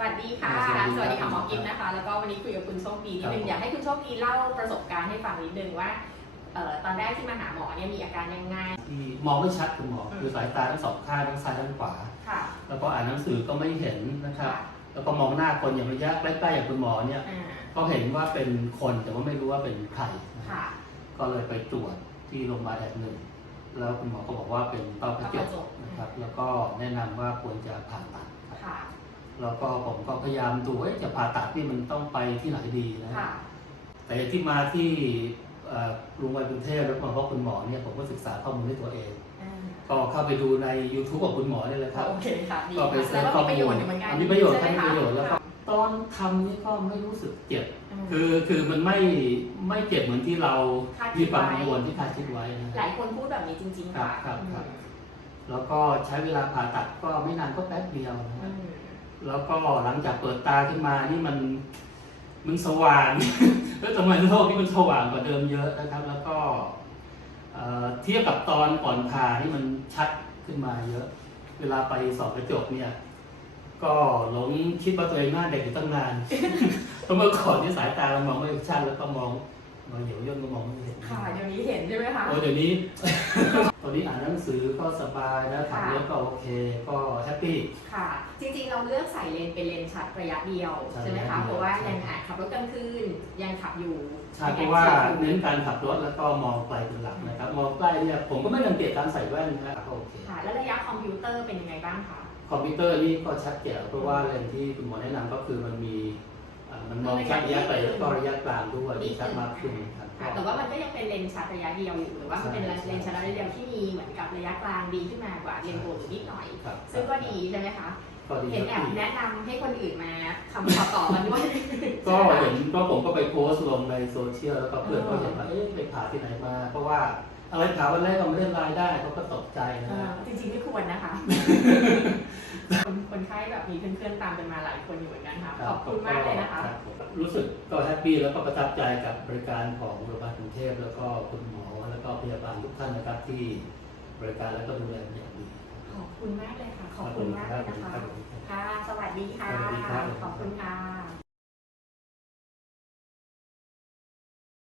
วัสดีค่ะ สวัสดีครับ สวัสดีค่ะหมอกิฟนะคะ แล้วก็วันนี้คุยกับคุณโชคดีนิดนึงครับผมอยากให้คุณโชคดีเล่าประสบการณ์ให้ฟังนิดนึงว่าเอ่อตอนแรกที่มาหาหมอเนี่ยมีอาการยังไง ที่มองไม่ชัดคุณหมออืมคือสายตาทั้งสองข้างทั้งซ้ายทั้งขวา ค่ะแล้วก็อ่านหนังสือก็ไม่เห็นนะครับค่ะแล้วก็มองหน้าคนอย่างระยะใกล้ๆอย่างคุณหมอเนี่ยอ่าก็เห็นว่าเป็นคนแต่ว่าไม่รู้ว่าเป็นใครนะค่ะก็เลยไปตรวจที่โรงพยาบาลแห่งหนึ่ง แล้วคุณหมอก็บอกว่าเป็นต้อกระจต้อกกระจกนะครับ แล้วก็แนะนำว่าควรจะผ่าตัดครับค่ะ แล้วก็ผมก็พยายามดูว่าเอ๊ะจะผ่าตัดนี่มันต้องไปที่ไหนดีนะค่ะ แต่ที่มาที่เอ่อโรงพยาบาลกรุงเทพแล้วมาพบคุณหมอเนี่ยผมก็ศึกษาข้อมูลด้วยตัวเอง อ่าก็เข้าไปดูใน YouTube ของคุณหมอนี่เลยครับ โอเคค่ะดีก็ไปค่ะเสิร์แล้ชวก็ข้อมีประโยมูลชน์อยู่เหมือนกันมีประโยชน์ใช่ทั้งไหมีประโยชน์คแล้วก็ตอนทำนี่ก็ไม่รู้สึกเจ็บอืมคือคือมันไม่ไม่เจ็บเหมือนที่เราคาดคิมีดความไว้กังวลที่คาดคิดไว้นะหลายคนพูดแบบนี้จริง ๆค่ะครับครับอืมแล้วก็ใช้เวลาผ่าตัดก็ไม่นานก็แป๊บเดียวนะอืม แล้วก็หลังจากเปิดตาขึ้นมานี่มันมันสว่างแล้วทำไมโลกนี่มันสว่างกว่าเดิมเยอะนะครับ แล้วก็เอ่อเทียบกับตอนก่อนผ่านี่มันชัดขึ้นมาเยอะ เวลาไปสอบกระจกเนี่ย ก็หลงคิดว่าตัวเองหน้าเด็กอยู่ตั้งนานเพราะเมื่อก่อนที่สายตาเรามองไม่ชัดแล้วก็มองมองเหี่ยวย่นก็มองไม่เห็นค่ะเดี๋ยวนี้เห็นใช่ไหมคะโอ้เดี๋ยวนี้ ตอนนี้อ่านหนังสือก็สบายนะขับค่ะรถก็โอเค ก็แฮปปี้ ค่ะ จริงๆ เราเลือกใส่เลนส์เป็นเลนส์ชัดระยะเดียว ใช่ใช่ไหมระยะคะเดียวเพราะว่าใช่ยังอาจขับรถกลางคืนยังขับอยู่ใช่เพราะว่าเน้นการขับรถแล้วก็มองไกลเป็นหลักนะครับ มองใกล้เนี่ยผมก็ไม่รังเกียจการใส่แว่นนะครับก็โอเคค่ะ แล้วระยะคอมพิวเตอร์เป็นยังไงบ้างคะ คอมพิวเตอร์นี่ก็ชัดแจ๋วเพราะว่าเลนส์ที่คุณหมอแนะนำก็คือมันมีอ่า มันมองชัดระยะไกลแล้วก็ระยะกลางด้วยมีชัดมากขึ้นครับค่ะแต่ว่ามันก็ยังเป็นเลนส์ชัดระยะเดียวอยู่หรือว่ามันเป็นเลนส์ชัดระยะเดียวที่มีเหมือนกับระยะกลางดีขึ้นมากว่าเลนส์โปรนิดหน่อยครับซึ่งก็ดีใช่ไหมคะก็ดีเห็นคแอรับบแนะนำให้คนอื่นมาทำต่อต่อๆกันด้วยก็เห็นก็ผมก็ไปโพสต์ลงในโซเชียลแล้วก็เพื่อนก็เห็นว่าเอ๊ะไปผ่าที่ไหนมา เพราะว่าอะไรผ่าวันแรกก็ไม่ได้รายได้เขาก็ตกใจนะเออจริงๆไม่ควรนะคะ คนคนไข้แบบมีเพื่อนๆตามกันมาหลายคนอยู่เหมือนกันค่ะรัขอบคุณมากเลยนะคะรับผมรู้สึกก็แฮปปี้แล้วก็ประทับใจกับบริการของโรงพยาบาลกรุงเทพแล้วก็คุณหมอแล้วก็พยาบาลทุกท่านนะครับที่บริการแล้วก็ดูแลเป็นอย่างดี ขอบคุณมากเลยค่ะ ขอบคุณมากเลยนะคะรับผมค่ะ สวัสดีค่ะ สวัสดีครับ ขอบคุณค่ะ